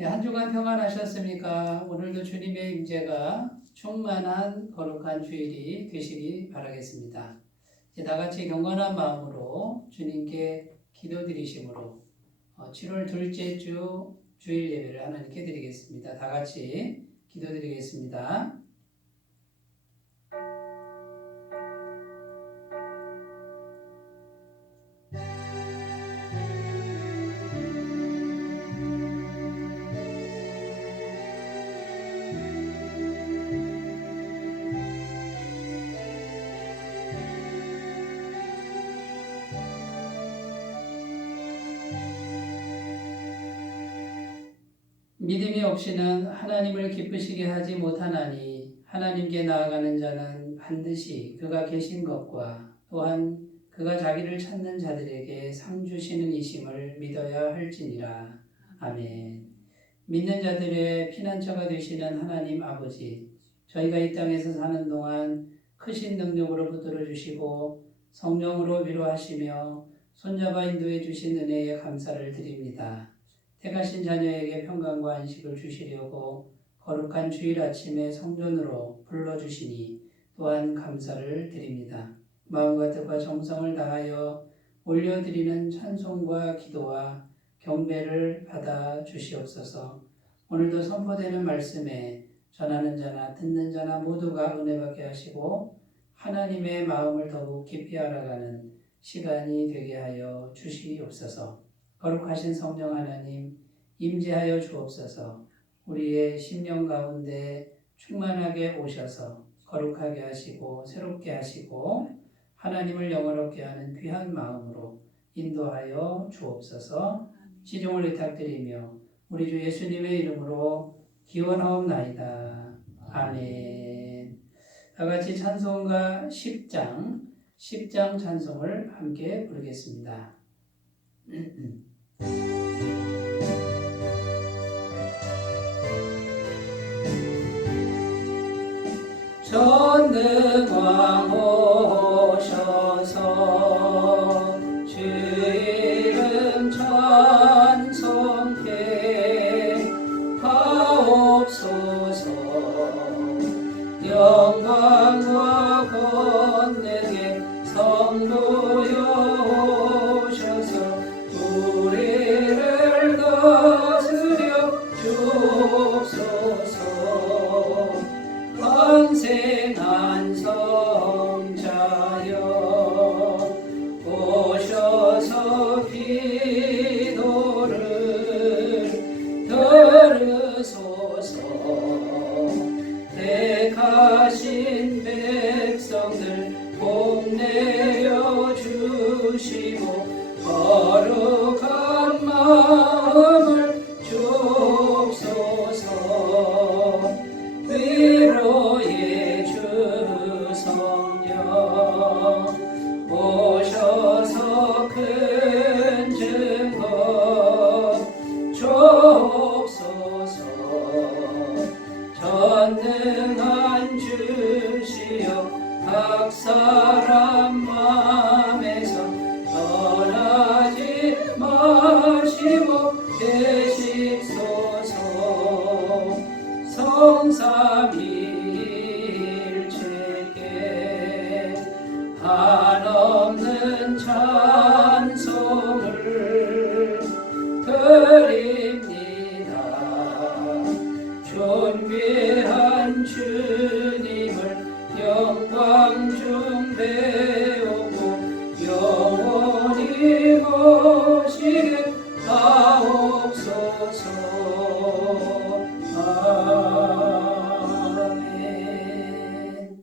네, 한 주간 평안하셨습니까? 오늘도 주님의 임재가 충만한 거룩한 주일이 되시기 바라겠습니다. 이제 다 같이 경건한 마음으로 주님께 기도드리심으로 7월 둘째 주 주일 예배를 하나님께 드리겠습니다. 다 같이 기도드리겠습니다. 믿음이 없이는 하나님을 기쁘시게 하지 못하나니 하나님께 나아가는 자는 반드시 그가 계신 것과 또한 그가 자기를 찾는 자들에게 상 주시는 이심을 믿어야 할지니라. 아멘. 믿는 자들의 피난처가 되시는 하나님 아버지, 저희가 이 땅에서 사는 동안 크신 능력으로 붙들어 주시고 성령으로 위로하시며 손잡아 인도해 주신 은혜에 감사를 드립니다. 택하신 자녀에게 평강과 안식을 주시려고 거룩한 주일 아침에 성전으로 불러주시니 또한 감사를 드립니다. 마음과 뜻과 정성을 다하여 올려드리는 찬송과 기도와 경배를 받아 주시옵소서. 오늘도 선포되는 말씀에 전하는 자나 듣는 자나 모두가 은혜받게 하시고 하나님의 마음을 더욱 깊이 알아가는 시간이 되게 하여 주시옵소서. 거룩하신 성령 하나님 임재하여 주옵소서. 우리의 심령 가운데 충만하게 오셔서 거룩하게 하시고 새롭게 하시고 하나님을 영원롭게 하는 귀한 마음으로 인도하여 주옵소서. 시종을 의탁드리며 우리 주 예수님의 이름으로 기원하옵나이다. 아멘. 다같이 찬송가 10장 찬송을 함께 부르겠습니다. 전능왕 오셔서 주 이름 찬송해 하옵소서. 영광과 권능의 성부여 오셔서 우리를 다스려 주옵소서. 건생한 성자여 오셔서 기도를 들으소서. 택하신 백성들 복내어 주시고 거룩한 마음을 주옵소서. 위로의 주 성령 오셔서 큰 증거 주옵소서. 전능한 주시여 각 사람 맘에서 떠나지 마시고 계시소서. 성삼위일체께 한없는 찬송을 드립니다. 존귀한 주님을 영광 중 배우고 영원히 모시게 하옵소서. 아멘.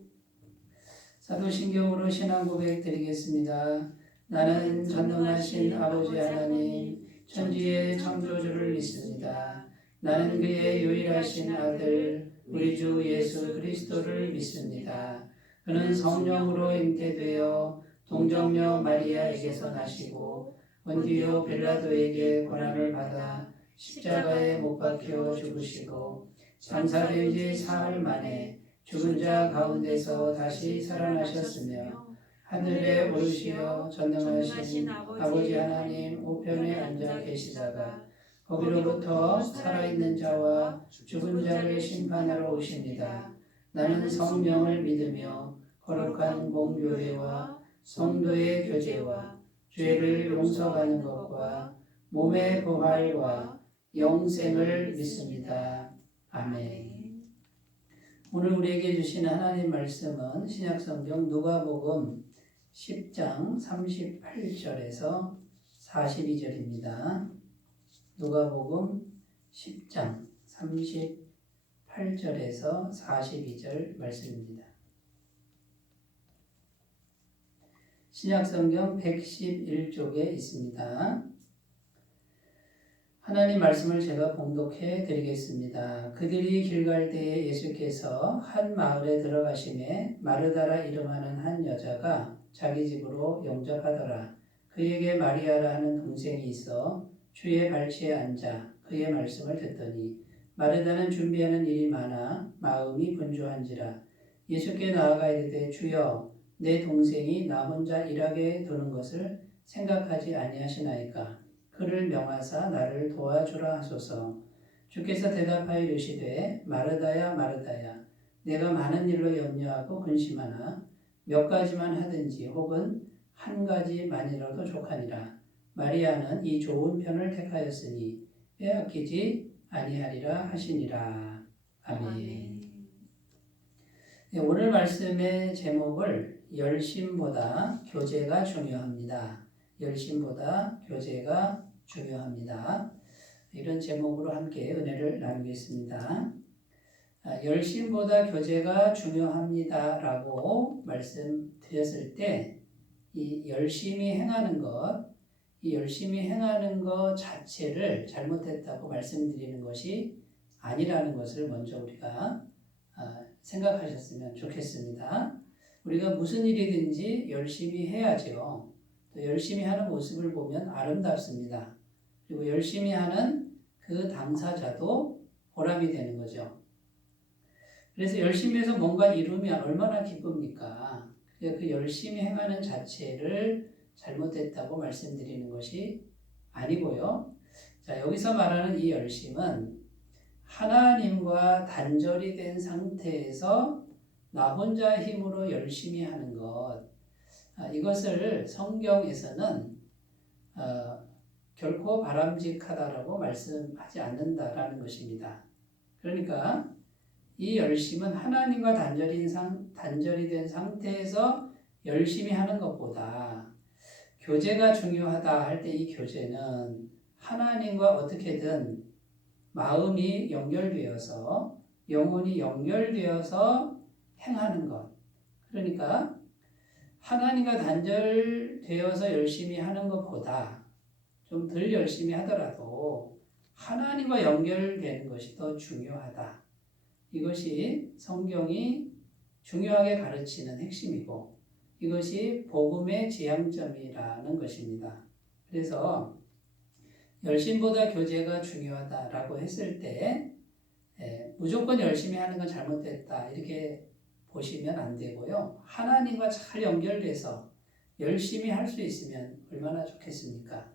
사도신경으로 신앙 고백 드리겠습니다. 나는 전능하신 아버지 하나님 천지의 창조주를 믿습니다. 나는 그의 유일하신 아들 우리 주 예수 그리스도를 믿습니다. 그는 성령으로 잉태되어 동정녀 마리아에게서 나시고 본디오 빌라도에게 고난을 받아 십자가에 못 박혀 죽으시고 장사된 지 사흘 만에 죽은 자 가운데서 다시 살아나셨으며 하늘에 오르시어 전능하신 아버지 하나님 우편에 앉아 계시다가 거기로부터 살아있는 자와 죽은 자를 심판하러 오십니다. 나는 성령을 믿으며 거룩한 공교회와 성도의 교제와 죄를 용서하는 것과 몸의 부활과 영생을 믿습니다. 아멘. 오늘 우리에게 주신 하나님 말씀은 신약성경 누가복음 10장 38절에서 42절입니다. 누가복음 10장 38절에서 42절 말씀입니다. 신약성경 111쪽에 있습니다. 하나님 말씀을 제가 봉독해 드리겠습니다. 그들이 길 갈 때에 예수께서 한 마을에 들어가시매 마르다라 이름하는 한 여자가 자기 집으로 영접하더라. 그에게 마리아라 하는 동생이 있어 주의 발치에 앉아 그의 말씀을 듣더니 마르다는 준비하는 일이 많아 마음이 분주한지라. 예수께 나아가 이르되 주여 내 동생이 나 혼자 일하게 두는 것을 생각하지 아니하시나이까. 그를 명하사 나를 도와주라 하소서. 주께서 대답하여 이르시되 마르다야 마르다야 내가 많은 일로 염려하고 근심하나 몇 가지만 하든지 혹은 한 가지만이라도 족하니라. 마리아는 이 좋은 편을 택하였으니 빼앗기지 아니하리라 하시니라. 아멘. 네, 오늘 말씀의 제목을 열심보다 교제가 중요합니다. 열심보다 교제가 중요합니다. 이런 제목으로 함께 은혜를 나누겠습니다. 열심보다 교제가 중요합니다 라고 말씀드렸을 때 이 열심히 행하는 것, 이 열심히 행하는 것 자체를 잘못했다고 말씀드리는 것이 아니라는 것을 먼저 우리가 생각하셨으면 좋겠습니다. 우리가 무슨 일이든지 열심히 해야죠. 또 열심히 하는 모습을 보면 아름답습니다. 그리고 열심히 하는 그 당사자도 보람이 되는 거죠. 그래서 열심히 해서 뭔가 이루면 얼마나 기쁩니까? 그 열심히 행하는 자체를 잘못했다고 말씀드리는 것이 아니고요. 자, 여기서 말하는 이 열심은 하나님과 단절이 된 상태에서 나 혼자 힘으로 열심히 하는 것, 이것을 성경에서는 결코 바람직하다라고 말씀하지 않는다라는 것입니다. 그러니까 이 열심은 하나님과 단절이 된 상태에서 열심히 하는 것보다 교제가 중요하다 할 때 이 교제는 하나님과 어떻게든 마음이 연결되어서 영혼이 연결되어서 행하는 것. 그러니까 하나님과 단절되어서 열심히 하는 것보다 좀 덜 열심히 하더라도 하나님과 연결되는 것이 더 중요하다. 이것이 성경이 중요하게 가르치는 핵심이고 이것이 복음의 지향점이라는 것입니다. 그래서 열심보다 교제가 중요하다라고 했을 때 무조건 열심히 하는 건 잘못됐다 이렇게 보시면 안 되고요. 하나님과 잘 연결돼서 열심히 할 수 있으면 얼마나 좋겠습니까?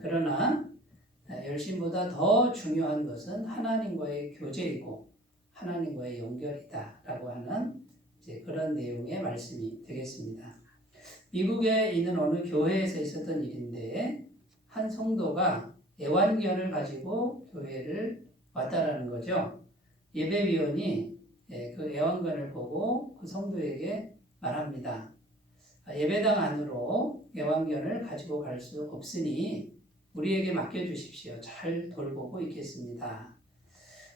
그러나 열심보다 더 중요한 것은 하나님과의 교제이고 하나님과의 연결이다라고 하는 이제 그런 내용의 말씀이 되겠습니다. 미국에 있는 어느 교회에서 있었던 일인데 한 성도가 애완견을 가지고 교회를 왔다라는 거죠. 예배위원이 그 애완견을 보고 그 성도에게 말합니다. 예배당 안으로 애완견을 가지고 갈 수 없으니 우리에게 맡겨주십시오. 잘 돌보고 있겠습니다.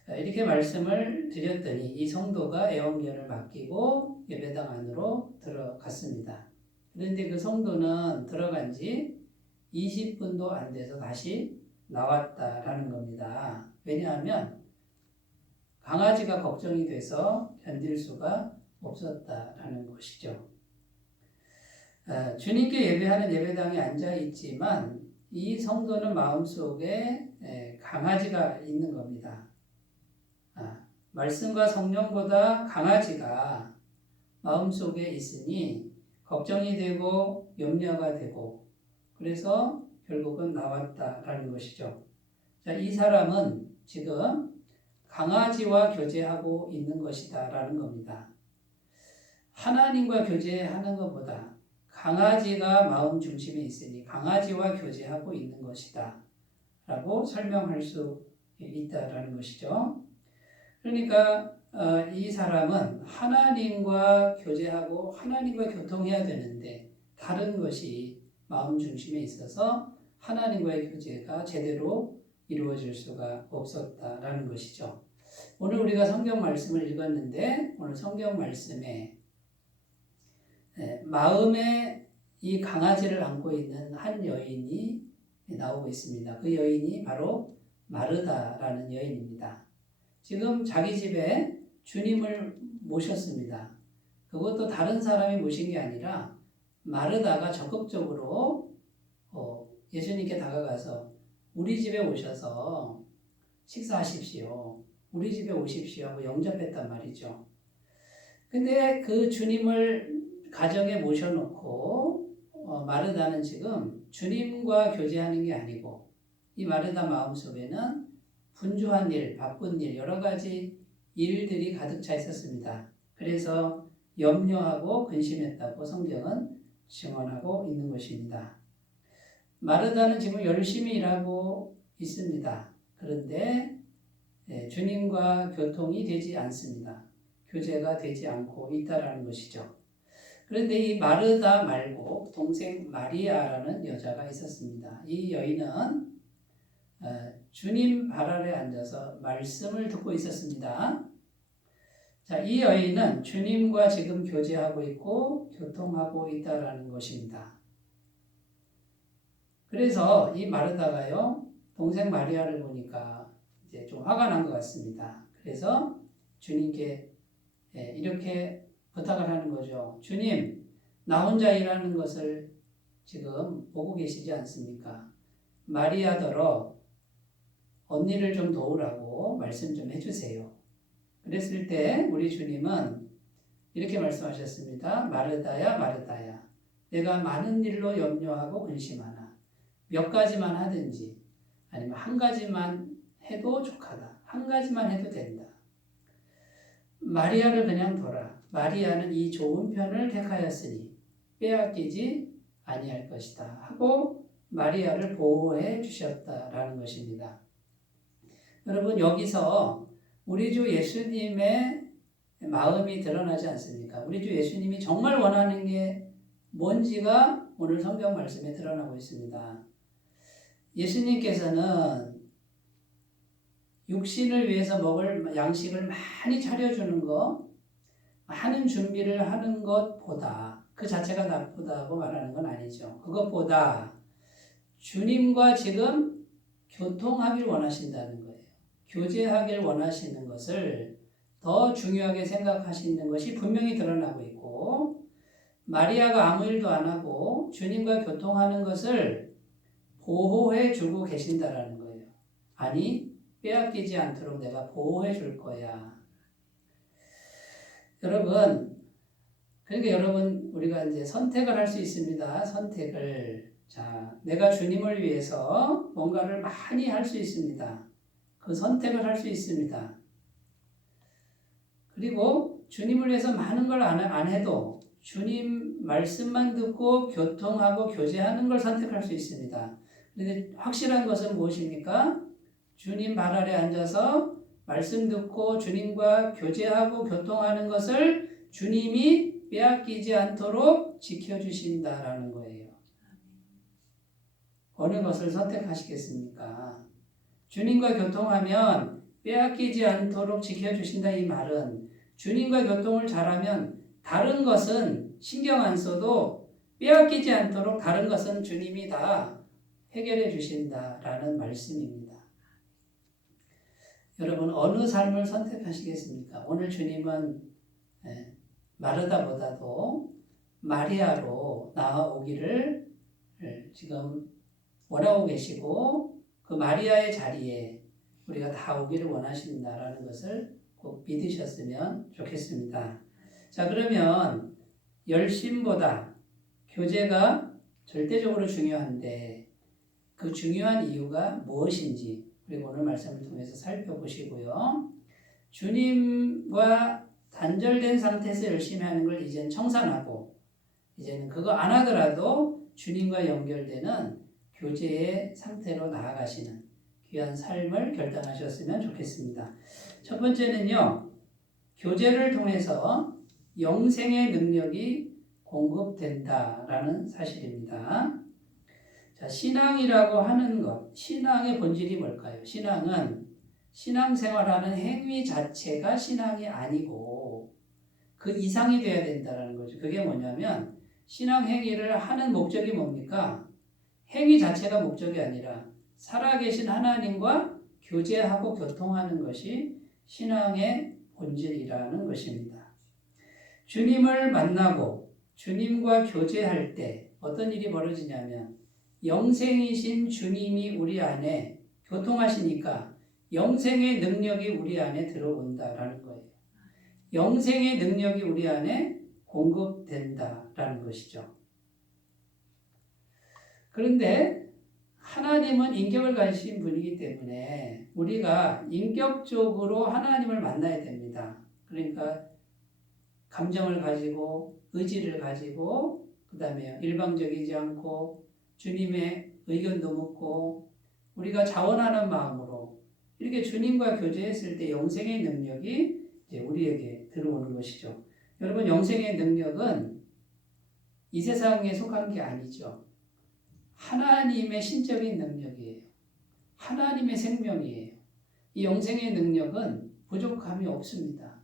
이렇게 말씀을 드렸더니 이 성도가 애완견을 맡기고 예배당 안으로 들어갔습니다. 그런데 그 성도는 들어간 지 20분도 안 돼서 다시 나왔다라는 겁니다. 왜냐하면 강아지가 걱정이 돼서 견딜 수가 없었다라는 것이죠. 주님께 예배하는 예배당에 앉아 있지만 이 성도는 마음속에 강아지가 있는 겁니다. 말씀과 성령보다 강아지가 마음속에 있으니 걱정이 되고 염려가 되고 그래서 결국은 나왔다라는 것이죠. 자, 이 사람은 지금 강아지와 교제하고 있는 것이다 라는 겁니다. 하나님과 교제하는 것보다 강아지가 마음 중심에 있으니 강아지와 교제하고 있는 것이다 라고 설명할 수 있다라는 것이죠. 그러니까 이 사람은 하나님과 교제하고 하나님과 교통해야 되는데 다른 것이 마음 중심에 있어서 하나님과의 교제가 제대로 이루어질 수가 없었다라는 것이죠. 오늘 우리가 성경 말씀을 읽었는데 오늘 성경 말씀에 마음에 이 강아지를 안고 있는 한 여인이 나오고 있습니다. 그 여인이 바로 마르다라는 여인입니다. 지금 자기 집에 주님을 모셨습니다. 그것도 다른 사람이 모신 게 아니라 마르다가 적극적으로 예수님께 다가가서 우리 집에 오셔서 식사하십시오. 우리 집에 오십시오 하고 영접했단 말이죠. 근데 그 주님을 가정에 모셔놓고 마르다는 지금 주님과 교제하는 게 아니고 이 마르다 마음속에는 분주한 일, 바쁜 일, 여러 가지 일들이 가득 차 있었습니다. 그래서 염려하고 근심했다고 성경은 증언하고 있는 것입니다. 마르다는 지금 열심히 일하고 있습니다. 그런데 주님과 교통이 되지 않습니다. 교제가 되지 않고 있다라는 것이죠. 그런데 이 마르다 말고 동생 마리아라는 여자가 있었습니다. 이 여인은 주님 발 아래 앉아서 말씀을 듣고 있었습니다. 자, 이 여인은 주님과 지금 교제하고 있고 교통하고 있다라는 것입니다. 그래서 이 마르다가요, 동생 마리아를 보니까 이제 좀 화가 난 것 같습니다. 그래서 주님께 이렇게 부탁을 하는 거죠. 주님, 나 혼자 일하는 것을 지금 보고 계시지 않습니까? 마리아더러 언니를 좀 도우라고 말씀 좀 해주세요. 그랬을 때 우리 주님은 이렇게 말씀하셨습니다. 마르다야, 마르다야. 내가 많은 일로 염려하고 근심하나. 몇 가지만 하든지 아니면 한 가지만 해도 족하다. 한 가지만 해도 된다. 마리아를 그냥 둬라. 마리아는 이 좋은 편을 택하였으니 빼앗기지 아니할 것이다 하고 마리아를 보호해 주셨다라는 것입니다. 여러분, 여기서 우리 주 예수님의 마음이 드러나지 않습니까? 우리 주 예수님이 정말 원하는 게 뭔지가 오늘 성경 말씀에 드러나고 있습니다. 예수님께서는 육신을 위해서 먹을 양식을 많이 차려주는 거, 하는 준비를 하는 것보다 그 자체가 나쁘다고 말하는 건 아니죠. 그것보다 주님과 지금 교통하길 원하신다는 거예요. 교제하길 원하시는 것을 더 중요하게 생각하시는 것이 분명히 드러나고 있고, 마리아가 아무 일도 안 하고 주님과 교통하는 것을 보호해 주고 계신다라는 거예요. 아니, 빼앗기지 않도록 내가 보호해 줄 거야. 여러분, 그러니까 여러분, 우리가 이제 선택을 할 수 있습니다. 선택을. 자, 내가 주님을 위해서 뭔가를 많이 할 수 있습니다. 그 선택을 할 수 있습니다. 그리고 주님을 위해서 많은 걸 안 해도 주님 말씀만 듣고 교통하고 교제하는 걸 선택할 수 있습니다. 그런데 확실한 것은 무엇입니까? 주님 발 아래 앉아서 말씀 듣고 주님과 교제하고 교통하는 것을 주님이 빼앗기지 않도록 지켜주신다라는 거예요. 어느 것을 선택하시겠습니까? 주님과 교통하면 빼앗기지 않도록 지켜주신다, 이 말은 주님과 교통을 잘하면 다른 것은 신경 안 써도 빼앗기지 않도록 다른 것은 주님이 다 해결해 주신다라는 말씀입니다. 여러분, 어느 삶을 선택하시겠습니까? 오늘 주님은 마르다보다도 마리아로 나아오기를 지금 원하고 계시고, 그 마리아의 자리에 우리가 다 오기를 원하신다라는 것을 꼭 믿으셨으면 좋겠습니다. 자, 그러면 열심보다 교제가 절대적으로 중요한데 그 중요한 이유가 무엇인지 그리고 오늘 말씀을 통해서 살펴보시고요. 주님과 단절된 상태에서 열심히 하는 걸 이제는 청산하고 이제는 그거 안 하더라도 주님과 연결되는 교제의 상태로 나아가시는 귀한 삶을 결단하셨으면 좋겠습니다. 첫 번째는요. 교제를 통해서 영생의 능력이 공급된다라는 사실입니다. 자, 신앙이라고 하는 것, 신앙의 본질이 뭘까요? 신앙은 신앙생활하는 행위 자체가 신앙이 아니고 그 이상이 돼야 된다는 거죠. 그게 뭐냐면 신앙 행위를 하는 목적이 뭡니까? 행위 자체가 목적이 아니라 살아계신 하나님과 교제하고 교통하는 것이 신앙의 본질이라는 것입니다. 주님을 만나고 주님과 교제할 때 어떤 일이 벌어지냐면 영생이신 주님이 우리 안에 교통하시니까 영생의 능력이 우리 안에 들어온다라는 거예요. 영생의 능력이 우리 안에 공급된다라는 것이죠. 그런데 하나님은 인격을 가지신 분이기 때문에 우리가 인격적으로 하나님을 만나야 됩니다. 그러니까 감정을 가지고 의지를 가지고 그 다음에 일방적이지 않고 주님의 의견도 묻고 우리가 자원하는 마음으로 이렇게 주님과 교제했을 때 영생의 능력이 이제 우리에게 들어오는 것이죠. 여러분 영생의 능력은 이 세상에 속한 게 아니죠. 하나님의 신적인 능력이에요. 하나님의 생명이에요. 이 영생의 능력은 부족함이 없습니다.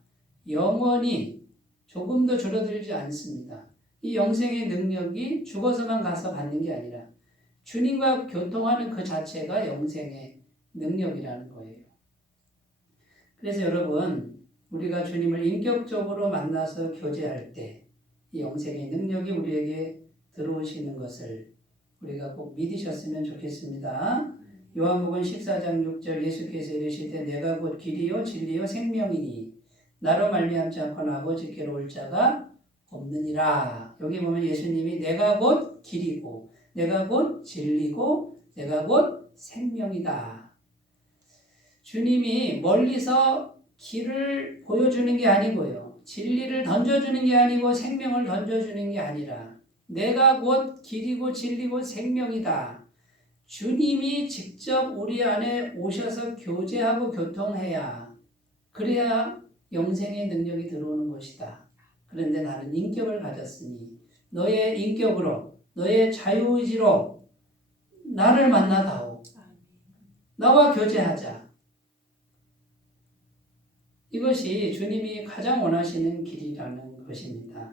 영원히 조금도 줄어들지 않습니다. 이 영생의 능력이 죽어서만 가서 받는 게 아니라 주님과 교통하는 그 자체가 영생의 능력이라는 거예요. 그래서 여러분 우리가 주님을 인격적으로 만나서 교제할 때 이 영생의 능력이 우리에게 들어오시는 것을 우리가 꼭 믿으셨으면 좋겠습니다. 요한복음 14장 6절 예수께서 이르시되 내가 곧 길이요 진리요 생명이니 나로 말미암지 않고는 아버지께로 올 자가 없느니라. 여기 보면 예수님이 내가 곧 길이고 내가 곧 진리고 내가 곧 생명이다. 주님이 멀리서 길을 보여주는 게 아니고요. 진리를 던져주는 게 아니고 생명을 던져주는 게 아니라 내가 곧 길이고 진리고 생명이다. 주님이 직접 우리 안에 오셔서 교제하고 교통해야 그래야 영생의 능력이 들어오는 것이다. 그런데 나는 인격을 가졌으니 너의 인격으로 너의 자유의지로 나를 만나다오. 나와 교제하자. 이것이 주님이 가장 원하시는 길이라는 것입니다.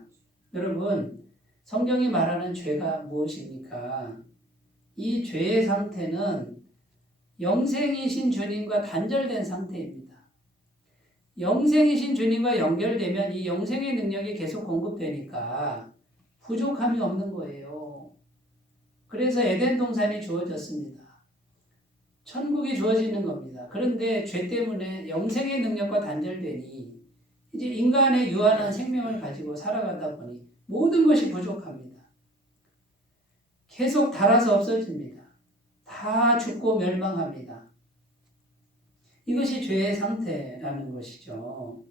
여러분 성경이 말하는 죄가 무엇입니까? 이 죄의 상태는 영생이신 주님과 단절된 상태입니다. 영생이신 주님과 연결되면 이 영생의 능력이 계속 공급되니까 부족함이 없는 거예요. 그래서 에덴 동산이 주어졌습니다. 천국이 주어지는 겁니다. 그런데 죄 때문에 영생의 능력과 단절되니 이제 인간의 유한한 생명을 가지고 살아가다 보니 모든 것이 부족합니다. 계속 닳아서 없어집니다. 다 죽고 멸망합니다. 이것이 죄의 상태라는 것이죠.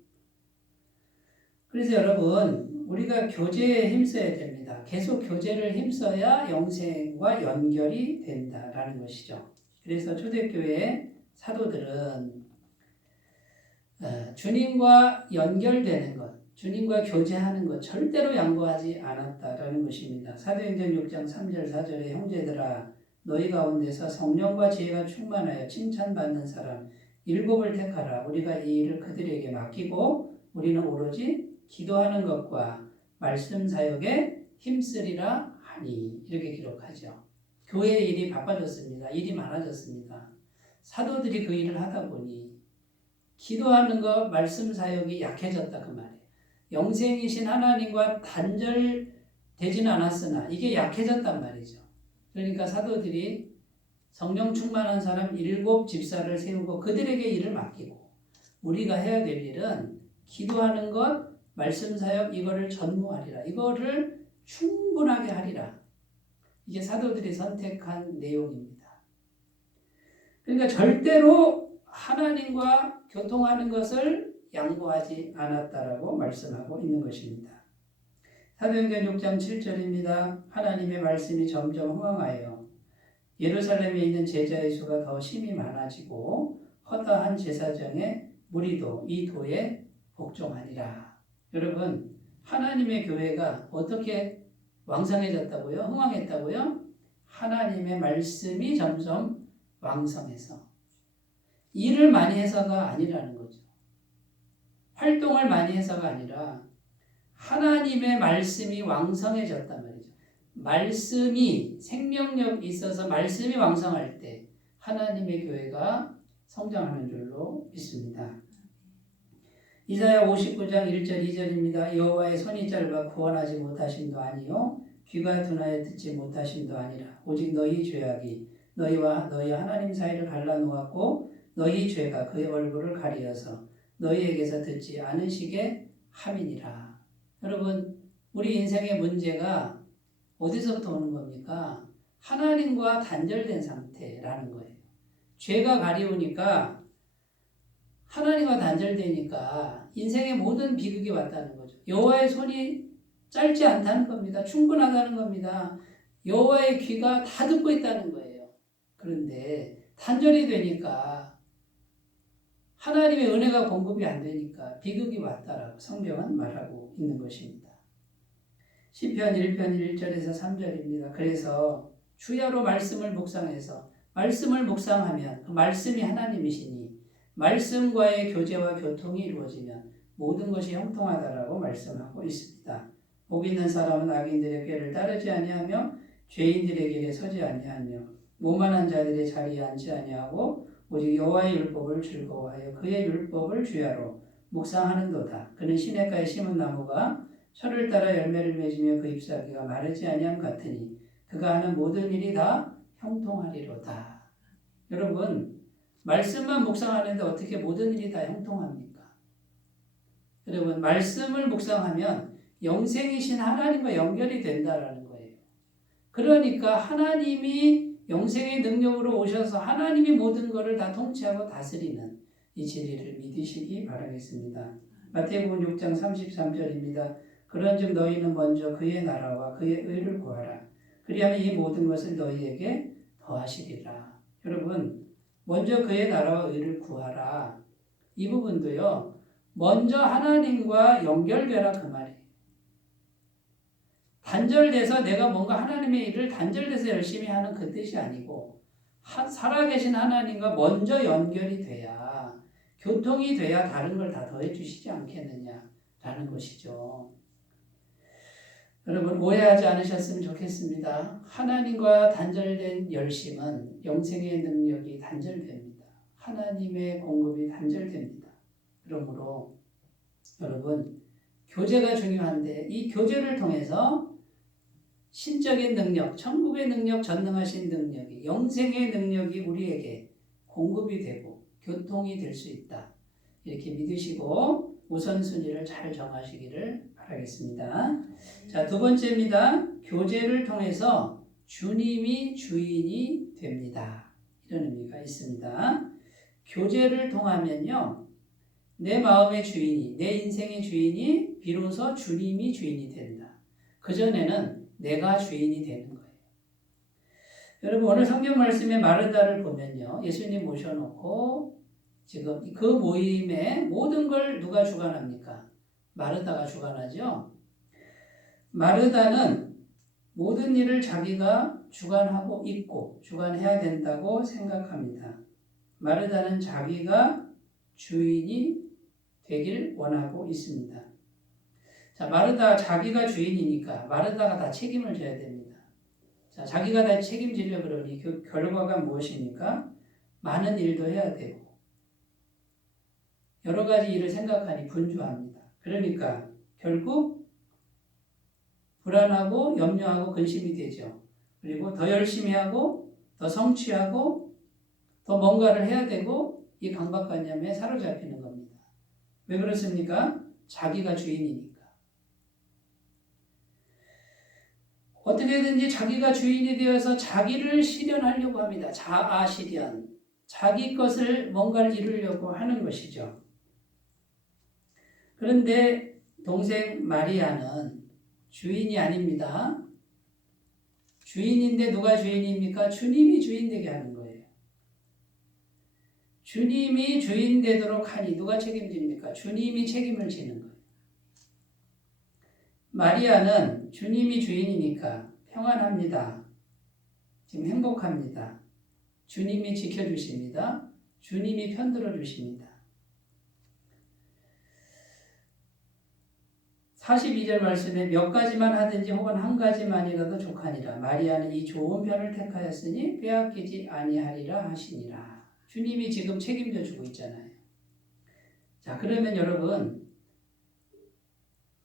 그래서 여러분 우리가 교제에 힘써야 됩니다. 계속 교제를 힘써야 영생과 연결이 된다라는 것이죠. 그래서 초대교회 사도들은 주님과 연결되는 것, 주님과 교제하는 것 절대로 양보하지 않았다라는 것입니다. 사도행전 6장 3절 4절에 형제들아 너희 가운데서 성령과 지혜가 충만하여 칭찬받는 사람 7을 택하라. 우리가 이 일을 그들에게 맡기고 우리는 오로지 기도하는 것과 말씀 사역에 힘쓰리라 하니 이렇게 기록하죠. 교회의 일이 바빠졌습니다. 일이 많아졌습니다. 사도들이 그 일을 하다 보니 기도하는 것, 말씀 사역이 약해졌다 그 말이에요. 영생이신 하나님과 단절되지는 않았으나 이게 약해졌단 말이죠. 그러니까 사도들이 성령 충만한 사람 7 집사를 세우고 그들에게 일을 맡기고 우리가 해야 될 일은 기도하는 것, 말씀 사역 이거를 전무하리라. 이거를 충분하게 하리라. 이게 사도들이 선택한 내용입니다. 그러니까 절대로 하나님과 교통하는 것을 양보하지 않았다라고 말씀하고 있는 것입니다. 사도행전 6장 7절입니다. 하나님의 말씀이 점점 흥황하여 예루살렘에 있는 제자의 수가 더 심히 많아지고 허다한 제사장의 무리도 이 도에 복종하니라. 여러분, 하나님의 교회가 어떻게 왕성해졌다고요? 흥황했다고요? 하나님의 말씀이 점점 왕성해서 일을 많이 해서가 아니라는 거죠. 활동을 많이 해서가 아니라 하나님의 말씀이 왕성해졌단 말이죠. 말씀이 생명력이 있어서 말씀이 왕성할 때 하나님의 교회가 성장하는 줄로 믿습니다. 이사야 59장 1절 2절입니다. 여호와의 손이 짧아 구원하지 못하심도 아니요 귀가 둔하여 듣지 못하심도 아니라 오직 너희 죄악이 너희와 너희 하나님 사이를 갈라놓았고 너희 죄가 그의 얼굴을 가리어서 너희에게서 듣지 않으시게 함이니라. 여러분, 우리 인생의 문제가 어디서부터 오는 겁니까? 하나님과 단절된 상태라는 거예요. 죄가 가리우니까 하나님과 단절되니까 인생의 모든 비극이 왔다는 거죠. 여호와의 손이 짧지 않다는 겁니다. 충분하다는 겁니다. 여호와의 귀가 다 듣고 있다는 거예요. 그런데 단절이 되니까 하나님의 은혜가 공급이 안 되니까 비극이 왔다라고 성경은 말하고 있는 것입니다. 시편 1편 1절에서 3절입니다. 그래서 주야로 말씀을 묵상해서 말씀을 묵상하면 그 말씀이 하나님이시니 말씀과의 교제와 교통이 이루어지면 모든 것이 형통하다라고 말씀하고 있습니다. 복 있는 사람은 악인들의 꾀를 따르지 아니하며 죄인들의 길에 서지 아니하며 오만한 자들의 자리에 앉지 아니하고 오직 여호와의 율법을 즐거워하여 그의 율법을 주야로 묵상하는도다. 그는 시냇가에 심은 나무가 철을 따라 열매를 맺으며 그 잎사귀가 마르지 아니함 같으니 그가 하는 모든 일이 다 형통하리로다. 여러분, 말씀만 묵상하는데 어떻게 모든 일이 다 형통합니까? 여러분, 말씀을 묵상하면 영생이신 하나님과 연결이 된다라는 거예요. 그러니까 하나님이 영생의 능력으로 오셔서 하나님이 모든 것을 다 통치하고 다스리는 이 진리를 믿으시기 바라겠습니다. 마태복음 6장 33절입니다. 그런즉 너희는 먼저 그의 나라와 그의 의를 구하라. 그리하면 이 모든 것을 너희에게 더하시리라. 여러분, 먼저 그의 나라와 의를 구하라. 이 부분도요, 먼저 하나님과 연결되라 그 말이에요. 단절돼서 내가 뭔가 하나님의 일을 단절돼서 열심히 하는 그 뜻이 아니고 살아계신 하나님과 먼저 연결이 돼야, 교통이 돼야 다른 걸 다 더해 주시지 않겠느냐라는 것이죠. 여러분, 오해하지 않으셨으면 좋겠습니다. 하나님과 단절된 열심은 영생의 능력이 단절됩니다. 하나님의 공급이 단절됩니다. 그러므로 여러분, 교제가 중요한데 이 교제를 통해서 신적인 능력, 천국의 능력, 전능하신 능력이, 영생의 능력이 우리에게 공급이 되고 교통이 될 수 있다. 이렇게 믿으시고 우선순위를 잘 정하시기를 바라겠습니다. 자, 두 번째입니다. 교제를 통해서 주님이 주인이 됩니다. 이런 의미가 있습니다. 교제를 통하면요, 내 마음의 주인이, 내 인생의 주인이 비로소 주님이 주인이 된다. 그전에는 내가 주인이 되는 거예요. 여러분, 오늘 성경 말씀의 마르다를 보면요, 예수님 모셔놓고 지금 그 모임에 모든 걸 누가 주관합니까? 마르다가 주관하죠. 마르다는 모든 일을 자기가 주관하고 있고 주관해야 된다고 생각합니다. 마르다는 자기가 주인이 되길 원하고 있습니다. 자, 마르다 자기가 주인이니까 마르다가 다 책임을 져야 됩니다. 자, 자기가 다 책임지려 그러니 그 결과가 무엇입니까? 많은 일도 해야 되고 여러 가지 일을 생각하니 분주합니다. 그러니까 결국 불안하고 염려하고 근심이 되죠. 그리고 더 열심히 하고 더 성취하고 더 뭔가를 해야 되고 이 강박관념에 사로잡히는 겁니다. 왜 그렇습니까? 자기가 주인이니까. 어떻게든지 자기가 주인이 되어서 자기를 실현하려고 합니다. 자아 실현. 자기 것을 뭔가를 이루려고 하는 것이죠. 그런데 동생 마리아는 주인이 아닙니다. 주인인데 누가 주인입니까? 주님이 주인 되게 하는 거예요. 주님이 주인 되도록 하니 누가 책임집니까? 주님이 책임을 지는 거예요. 마리아는 주님이 주인이니까 평안합니다. 지금 행복합니다. 주님이 지켜주십니다. 주님이 편들어 주십니다. 42절 말씀에 몇 가지만 하든지 혹은 한 가지만이라도 족하니라. 마리아는 이 좋은 편을 택하였으니 빼앗기지 아니하리라 하시니라. 주님이 지금 책임져 주고 있잖아요. 자, 그러면 여러분,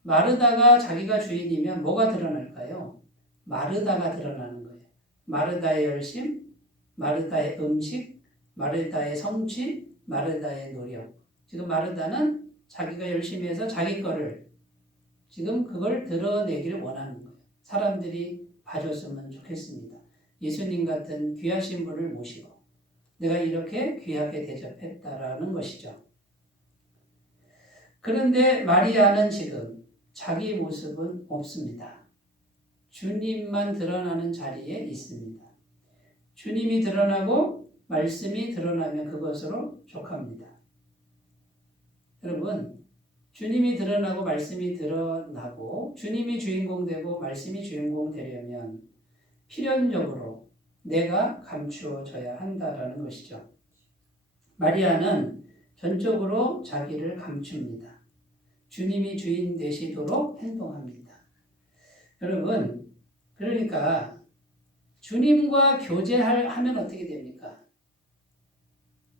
마르다가 자기가 주인이면 뭐가 드러날까요? 마르다가 드러나는 거예요. 마르다의 열심, 마르다의 음식, 마르다의 성취, 마르다의 노력. 지금 마르다는 자기가 열심히 해서 자기 거를 지금 그걸 드러내기를 원하는 거예요. 사람들이 봐줬으면 좋겠습니다. 예수님 같은 귀하신 분을 모시고 내가 이렇게 귀하게 대접했다라는 것이죠. 그런데 마리아는 지금 자기 모습은 없습니다. 주님만 드러나는 자리에 있습니다. 주님이 드러나고 말씀이 드러나면 그것으로 족합니다. 여러분, 주님이 드러나고 말씀이 드러나고 주님이 주인공 되고 말씀이 주인공 되려면 필연적으로 내가 감추어져야 한다라는 것이죠. 마리아는 전적으로 자기를 감춥니다. 주님이 주인 되시도록 행동합니다. 여러분, 그러니까 주님과 교제하면 어떻게 됩니까?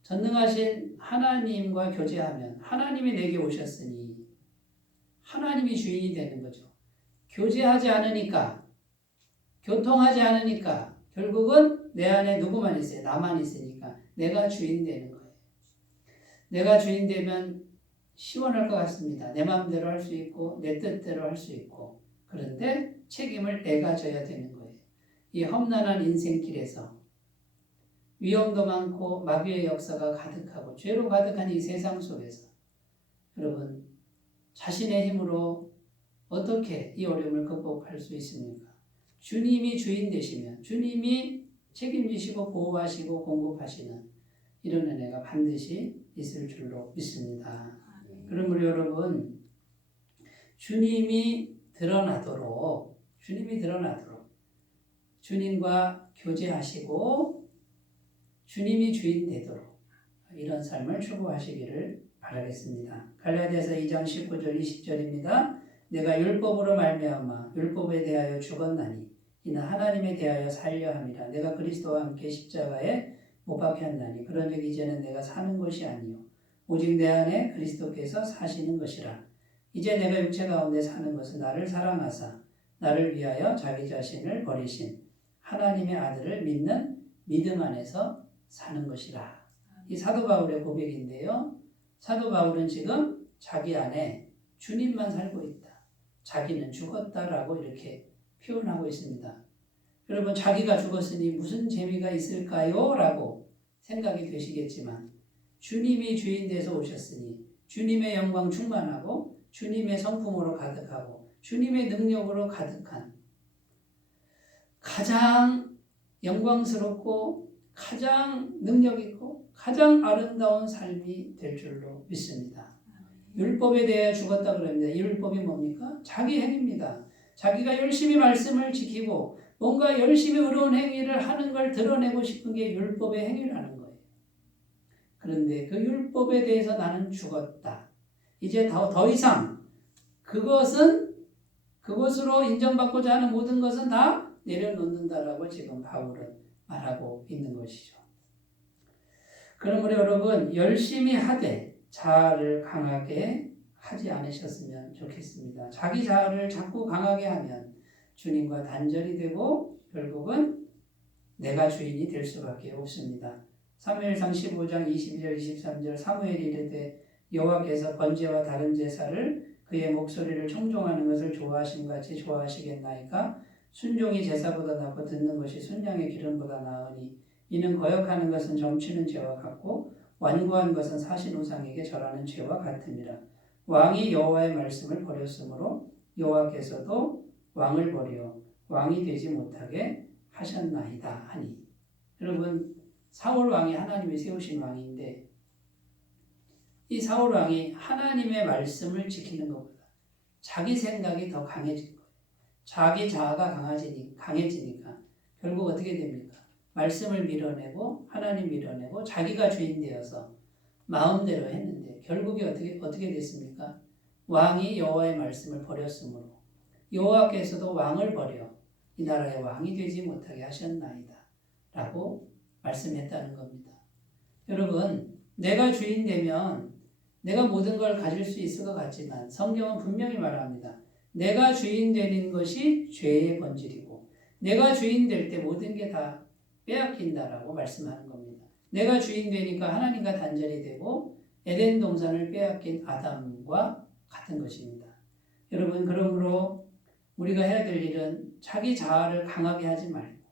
전능하신 하나님과 교제하면 하나님이 내게 오셨으니 하나님이 주인이 되는 거죠. 교제하지 않으니까, 교통하지 않으니까 결국은 내 안에 누구만 있어요? 나만 있으니까 내가 주인 되는 거예요. 내가 주인 되면 시원할 것 같습니다. 내 마음대로 할 수 있고 내 뜻대로 할 수 있고. 그런데 책임을 내가 져야 되는 거예요. 이 험난한 인생길에서 위험도 많고 마귀의 역사가 가득하고 죄로 가득한 이 세상 속에서 여러분 자신의 힘으로 어떻게 이 어려움을 극복할 수 있습니까? 주님이 주인 되시면 주님이 책임지시고 보호하시고 공급하시는 이런 은혜가 반드시 있을 줄로 믿습니다. 그러므로 여러분 주님이 드러나도록 주님과 교제하시고 주님이 주인 되도록 이런 삶을 추구하시기를 바라겠습니다. 갈라디아서 2장 19절 20절입니다. 내가 율법으로 말미암아 율법에 대하여 죽었나니 이는 하나님에 대하여 살려 함이라. 내가 그리스도와 함께 십자가에 못 박혔나니 그런즉 이제는 내가 사는 것이 아니요 오직 내 안에 그리스도께서 사시는 것이라. 이제 내가 육체 가운데 사는 것은 나를 사랑하사 나를 위하여 자기 자신을 버리신 하나님의 아들을 믿는 믿음 안에서 사는 것이라. 이 사도 바울의 고백인데요. 사도 바울은 지금 자기 안에 주님만 살고 있다. 자기는 죽었다라고 이렇게 표현하고 있습니다. 여러분 자기가 죽었으니 무슨 재미가 있을까요? 라고 생각이 되시겠지만 주님이 주인 돼서 오셨으니 주님의 영광 충만하고 주님의 성품으로 가득하고 주님의 능력으로 가득한 가장 영광스럽고 가장 능력 있고 가장 아름다운 삶이 될 줄로 믿습니다. 율법에 대해 죽었다 그럽니다. 이 율법이 뭡니까? 자기 행위입니다. 자기가 열심히 말씀을 지키고 뭔가 열심히 의로운 행위를 하는 걸 드러내고 싶은 게 율법의 행위라는 거예요. 그런데 그 율법에 대해서 나는 죽었다. 이제 더 이상 그것으로 인정받고자 하는 모든 것은 다 내려놓는다라고 지금 바울은 말하고 있는 것이죠. 그러므로 여러분 열심히 하되 자아를 강하게 하지 않으셨으면 좋겠습니다. 자기 자아를 자꾸 강하게 하면 주님과 단절이 되고 결국은 내가 주인이 될 수밖에 없습니다. 사무엘상 15장 22절 23절 사무엘이 이르되 여호와께서 번제와 다른 제사를 그의 목소리를 청종하는 것을 좋아하심 같이 좋아하시겠나이까? 순종이 제사보다 낫고 듣는 것이 순양의 기름보다 나으니 이는 거역하는 것은 점치는 죄와 같고 완고한 것은 사신 우상에게 절하는 죄와 같음이라. 왕이 여호와의 말씀을 버렸으므로 여호와께서도 왕을 버려 왕이 되지 못하게 하셨나이다 하니. 여러분, 사울 왕이 하나님이 세우신 왕인데 이 사울 왕이 하나님의 말씀을 지키는 것보다 자기 생각이 더 강해진 거예요. 자기 자아가 강해지니까 결국 어떻게 됩니까? 말씀을 밀어내고 하나님 밀어내고 자기가 주인 되어서 마음대로 했는데 결국에 어떻게 됐습니까? 왕이 여호와의 말씀을 버렸으므로 여호와께서도 왕을 버려 이 나라의 왕이 되지 못하게 하셨나이다 라고 말씀했다는 겁니다. 여러분, 내가 주인 되면 내가 모든 걸 가질 수 있을 것 같지만 성경은 분명히 말합니다. 내가 주인 되는 것이 죄의 본질이고 내가 주인 될 때 모든 게 다 빼앗긴다라고 말씀하는 겁니다. 내가 주인 되니까 하나님과 단절이 되고 에덴 동산을 빼앗긴 아담과 같은 것입니다. 여러분, 그러므로 우리가 해야 될 일은 자기 자아를 강하게 하지 말고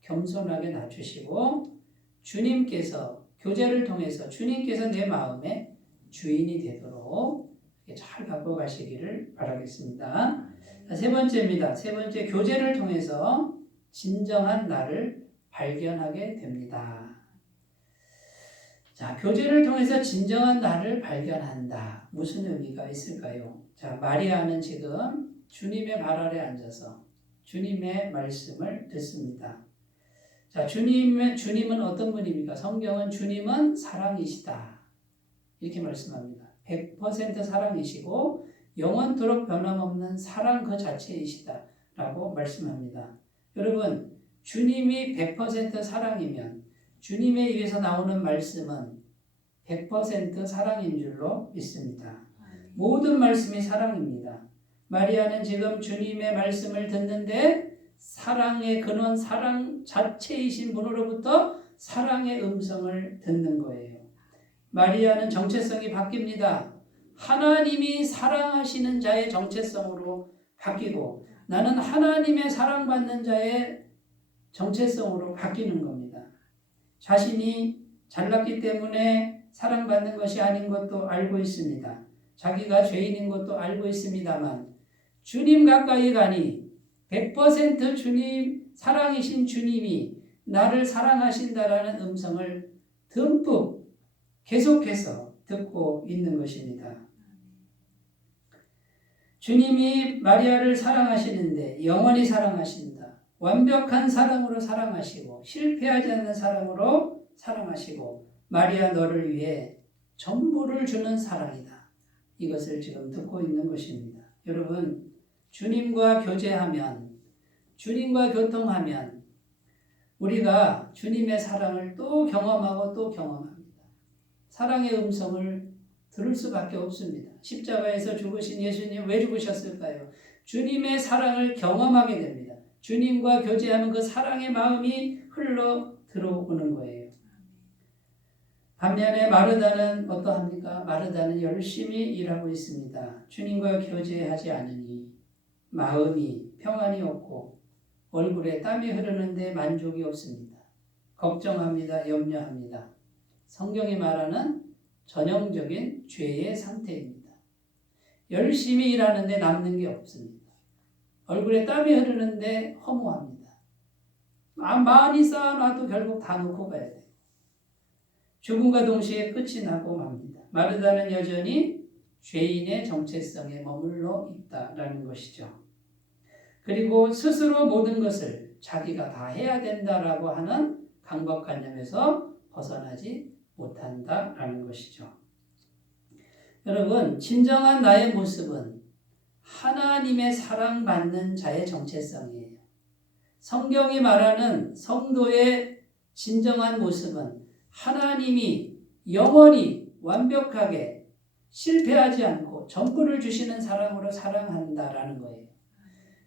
겸손하게 낮추시고 주님께서 교제를 통해서 주님께서 내 마음에 주인이 되도록 잘 바꿔가시기를 바라겠습니다. 세 번째입니다. 세 번째, 교제를 통해서 진정한 나를 발견하게 됩니다. 자, 교제를 통해서 진정한 나를 발견한다. 무슨 의미가 있을까요? 자, 마리아는 지금 주님의 발 아래 앉아서 주님의 말씀을 듣습니다. 자, 주님은 어떤 분입니까? 성경은 주님은 사랑이시다. 이렇게 말씀합니다. 100% 사랑이시고 영원토록 변함없는 사랑 그 자체이시다 라고 말씀합니다. 여러분, 주님이 100% 사랑이면 주님의 입에서 나오는 말씀은 100% 사랑인 줄로 믿습니다. 모든 말씀이 사랑입니다. 마리아는 지금 주님의 말씀을 듣는데 사랑의 근원, 사랑 자체이신 분으로부터 사랑의 음성을 듣는 거예요. 마리아는 정체성이 바뀝니다. 하나님이 사랑하시는 자의 정체성으로 바뀌고 나는 하나님의 사랑받는 자의 정체성으로 바뀌는 겁니다. 자신이 잘났기 때문에 사랑받는 것이 아닌 것도 알고 있습니다. 자기가 죄인인 것도 알고 있습니다만 주님 가까이 가니 100% 주님, 사랑이신 주님이 나를 사랑하신다라는 음성을 듬뿍 계속해서 듣고 있는 것입니다. 주님이 마리아를 사랑하시는데 영원히 사랑하신다. 완벽한 사랑으로 사랑하시고 실패하지 않는 사랑으로 사랑하시고 마리아 너를 위해 전부를 주는 사랑이다. 이것을 지금 듣고 있는 것입니다. 여러분, 주님과 교제하면, 주님과 교통하면 우리가 주님의 사랑을 또 경험하고 또 경험합니다. 사랑의 음성을 들을 수밖에 없습니다. 십자가에서 죽으신 예수님 왜 죽으셨을까요? 주님의 사랑을 경험하게 됩니다. 주님과 교제하는 그 사랑의 마음이 흘러 들어오는 거예요. 반면에 마르다는 어떠합니까? 마르다는 열심히 일하고 있습니다. 주님과 교제하지 않으니 마음이 평안이 없고 얼굴에 땀이 흐르는데 만족이 없습니다. 걱정합니다. 염려합니다. 성경이 말하는 전형적인 죄의 상태입니다. 열심히 일하는데 남는 게 없습니다. 얼굴에 땀이 흐르는데 허무합니다. 많이 쌓아놔도 결국 다 놓고 가야 돼요. 죽음과 동시에 끝이 나고 맙니다. 마르다는 여전히 죄인의 정체성에 머물러 있다라는 것이죠. 그리고 스스로 모든 것을 자기가 다 해야 된다라고 하는 강박관념에서 벗어나지 못한다라는 것이죠. 여러분, 진정한 나의 모습은 하나님의 사랑받는 자의 정체성이에요. 성경이 말하는 성도의 진정한 모습은 하나님이 영원히 완벽하게 실패하지 않고 전부를 주시는 사랑으로 사랑한다라는 거예요.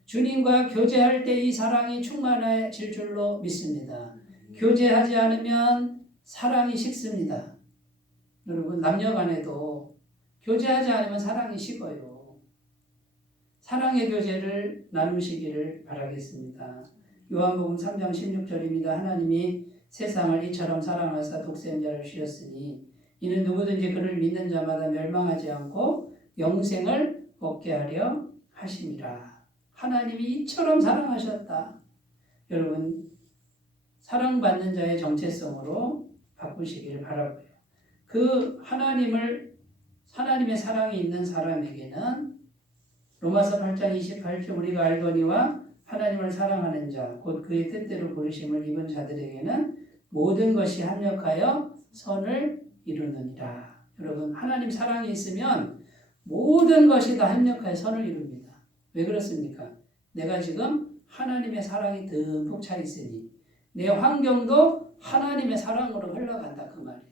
주님과 교제할 때 이 사랑이 충만해질 줄로 믿습니다. 교제하지 않으면 사랑이 식습니다. 여러분, 남녀 간에도 교제하지 않으면 사랑이 식어요. 사랑의 교제를 나누시기를 바라겠습니다. 요한복음 3장 16절입니다. 하나님이 세상을 이처럼 사랑하사 독생자를 주셨으니 이는 누구든지 그를 믿는 자마다 멸망하지 않고 영생을 얻게 하려 하심이라. 하나님이 이처럼 사랑하셨다. 여러분 사랑받는 자의 정체성으로 바꾸시길 바라고요. 그 하나님의 사랑이 있는 사람에게는 로마서 8장 28절 우리가 알거니와 하나님을 사랑하는 자 곧 그의 뜻대로 부르심을 입은 자들에게는 모든 것이 합력하여 선을 이루느니라. 여러분 하나님 사랑이 있으면 모든 것이 다 합력하여 선을 이룹니다. 왜 그렇습니까? 내가 지금 하나님의 사랑이 듬뿍 차 있으니 내 환경도 하나님의 사랑으로 흘러간다 그 말이에요.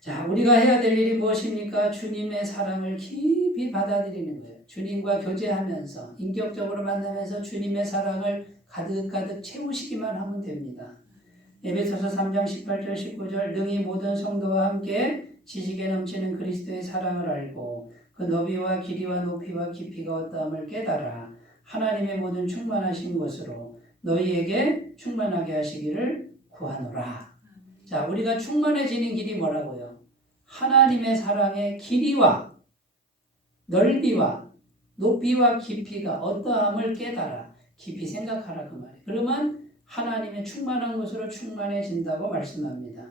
자, 우리가 해야 될 일이 무엇입니까? 주님의 사랑을 깊이 받아들이는 거예요. 주님과 교제하면서 인격적으로 만나면서 주님의 사랑을 가득가득 채우시기만 하면 됩니다. 에베소서 3장 18절 19절 능히 모든 성도와 함께 지식에 넘치는 그리스도의 사랑을 알고 그 너비와 길이와 높이와 깊이가 어떠함을 깨달아 하나님의 모든 충만하신 것으로 너희에게 충만하게 하시기를 구하노라. 자, 우리가 충만해지는 길이 뭐라고요? 하나님의 사랑의 길이와 넓이와 높이와 깊이가 어떠함을 깨달아 깊이 생각하라 그 말이에요. 그러면 하나님의 충만한 것으로 충만해진다고 말씀합니다.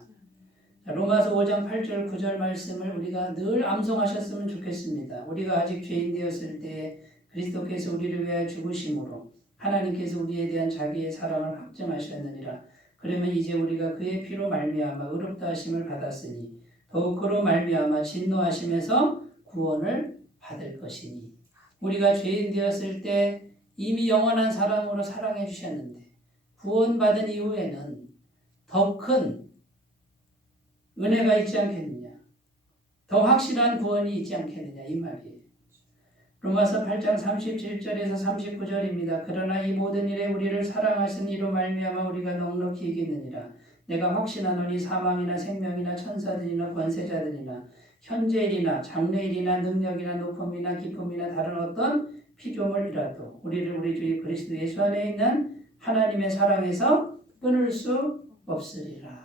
자, 로마서 5장 8절 9절 말씀을 우리가 늘 암송하셨으면 좋겠습니다. 우리가 아직 죄인 되었을 때 그리스도께서 우리를 위하여 죽으심으로 하나님께서 우리에 대한 자기의 사랑을 확증하셨느니라. 그러면 이제 우리가 그의 피로 말미암아 의롭다 하심을 받았으니 더욱 그로 말미암아 진노하심에서 구원을 받을 것이니. 우리가 죄인 되었을 때 이미 영원한 사랑으로 사랑해 주셨는데 구원받은 이후에는 더 큰 은혜가 있지 않겠느냐, 더 확실한 구원이 있지 않겠느냐 이 말이에요. 로마서 8장 37절에서 39절입니다. 그러나 이 모든 일에 우리를 사랑하신 이로 말미암아 우리가 넉넉히 이기느니라. 내가 확신하노니 사망이나 생명이나 천사들이나 권세자들이나 현재일이나 장래일이나 능력이나 높음이나 깊음이나 다른 어떤 피조물이라도 우리를 우리 주 그리스도 예수 안에 있는 하나님의 사랑에서 끊을 수 없으리라.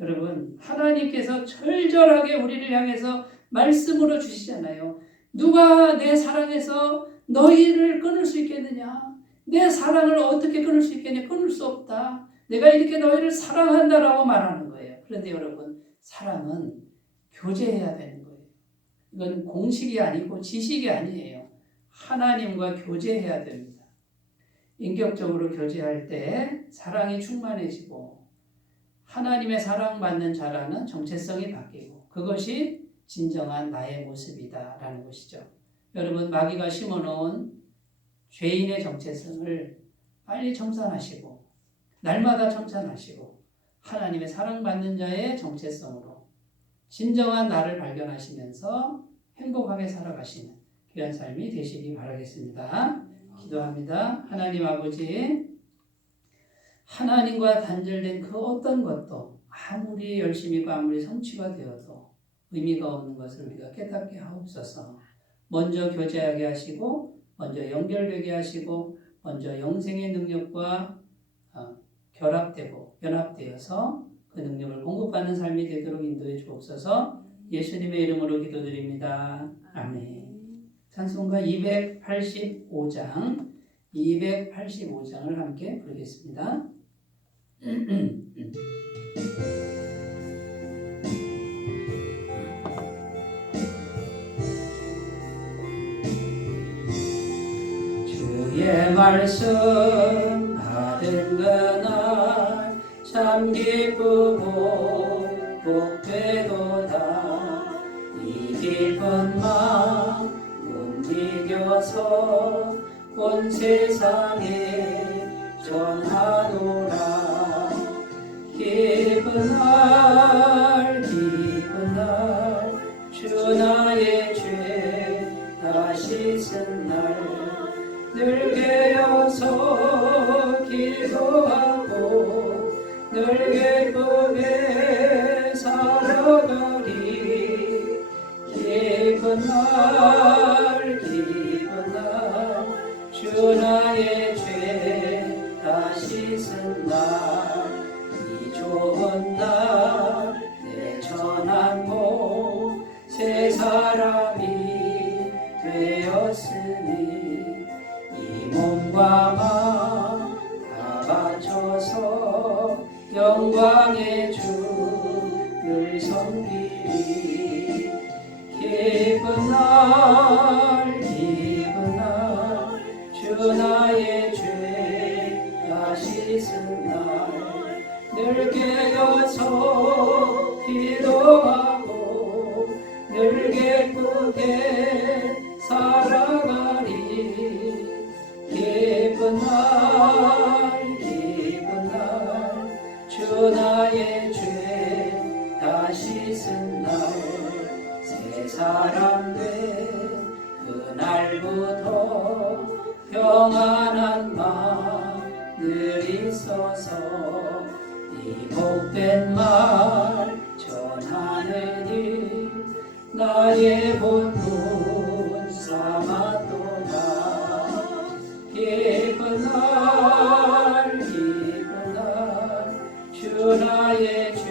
여러분 하나님께서 철저하게 우리를 향해서 말씀으로 주시잖아요. 누가 내 사랑에서 너희를 끊을 수 있겠느냐? 내 사랑을 어떻게 끊을 수 있겠냐? 끊을 수 없다. 내가 이렇게 너희를 사랑한다라고 말하는 거예요. 그런데 여러분 사랑은 교제해야 되는 거예요. 이건 공식이 아니고 지식이 아니에요. 하나님과 교제해야 됩니다. 인격적으로 교제할 때 사랑이 충만해지고 하나님의 사랑받는 자라는 정체성이 바뀌고 그것이 진정한 나의 모습이다라는 것이죠. 여러분 마귀가 심어놓은 죄인의 정체성을 빨리 청산하시고 날마다 청산하시고 하나님의 사랑받는 자의 정체성으로 진정한 나를 발견하시면서 행복하게 살아가시는 귀한 삶이 되시기 바라겠습니다. 기도합니다. 하나님 아버지, 하나님과 단절된 그 어떤 것도 아무리 열심히고 아무리 성취가 되어도 의미가 없는 것을 우리가 깨닫게 하옵소서. 먼저 교제하게 하시고 먼저 연결되게 하시고 먼저 영생의 능력과 결합되고 연합되어서 그 능력을 공급받는 삶이 되도록 인도해 주옵소서. 예수님의 이름으로 기도드립니다. 아멘. 찬송가 285장을 함께 부르겠습니다. 주의 말씀 받은 그날 참 기쁘고 복되도다. 이 기쁜 마음 못 이겨서 온 세상에 전하노라. 기쁜 날 주 나의 죄 다 씻은 날 늘 깨어서 기도하고 늘 기쁘게 살아가리. 기쁜 날 주 나의 죄 다 씻은 날 사람이 되었으니 이 몸과 마음 다 바쳐서 영광의 주를 섬기리. 기쁜 날 주 나의 죄 다 씻은 날 늘 깨어서 기도하고 늘 기쁘게 살아가리. 기쁜 날 주 나의 죄 다 씻은 날 새 사람 된 그날부터 평안한 마음 늘 있어서 이 복된 말 전하느니 나의 본분 삼았도다. 기쁜 날 주 나의 죄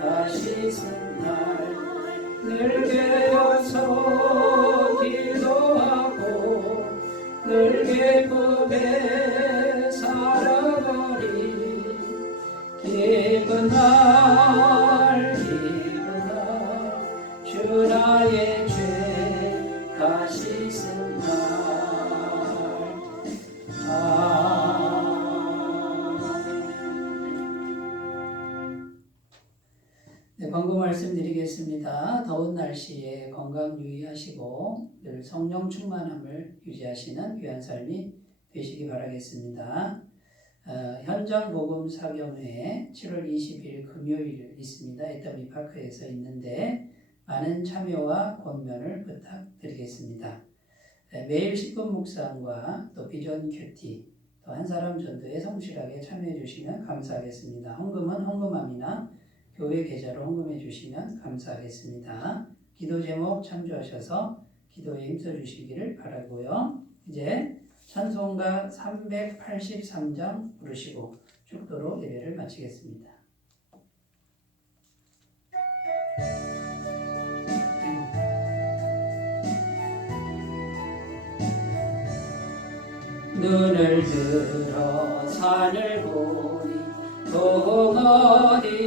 다 씻은 날 늘 깨어서 기도하고 늘 기쁘게 살아가리. 기쁜 날 주 나의 죄 다 씻은 날. 네, 광고 말씀드리겠습니다. 더운 날씨에 건강 유의하시고 늘 성령 충만함을 유지하시는 귀한 삶이 되시기 바라겠습니다. 현장 복음 사경회 7월 20일 금요일 있습니다. 에터미 파크에서 있는데 많은 참여와 권면을 부탁드리겠습니다. 매일 10분 묵상과 또 비전 큐티 또 한 사람 전도에 성실하게 참여해 주시면 감사하겠습니다. 헌금은 헌금함이나 교회 계좌로 헌금해 주시면 감사하겠습니다. 기도 제목 참조하셔서 기도에 힘써 주시기를 바라고요. 이제 찬송가 383장 부르시고 축도로 예배를 마치겠습니다. 눈을 들어 산을 보니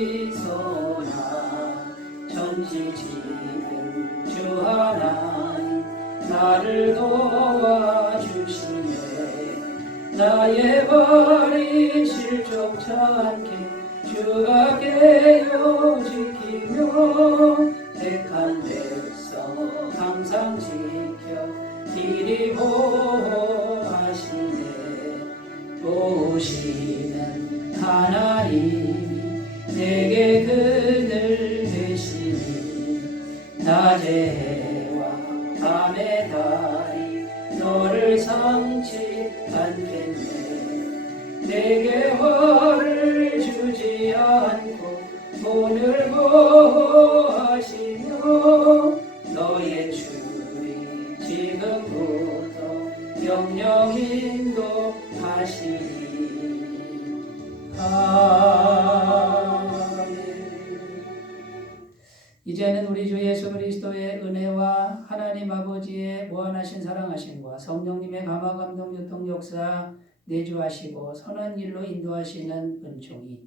어디서나 전지지은 주 하나님 나를 도와주시네. 나의 발이 실족치 않게 주가 깨어 지키며 택한 백성 항상 지켜 길이 보호하시네. 도우시는 하나님이 내게 그늘 되시니 낮의 해와 밤의 달이 너를 상치 않겠네. 내게 화를 주지 않고 오늘 보호하시며 너의 줄이 지금부터 영영 인도하시니. 아멘. 이제는 우리 주 예수 그리스도의 은혜와 하나님 아버지의 무한하신 사랑하심과 성령님의 감화 감동 유통 역사 내주하시고 선한 길로 인도하시는 은총이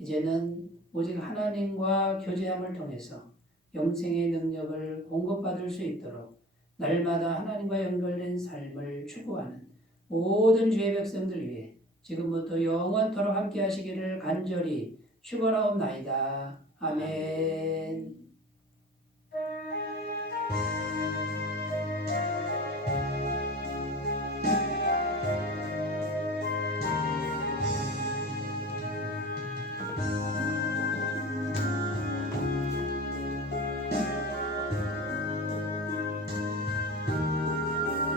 이제는 오직 하나님과 교제함을 통해서 영생의 능력을 공급받을 수 있도록 날마다 하나님과 연결된 삶을 추구하는 모든 주의 백성들 위해 지금부터 영원토록 함께 하시기를 간절히 축원하옵나이다. 아멘.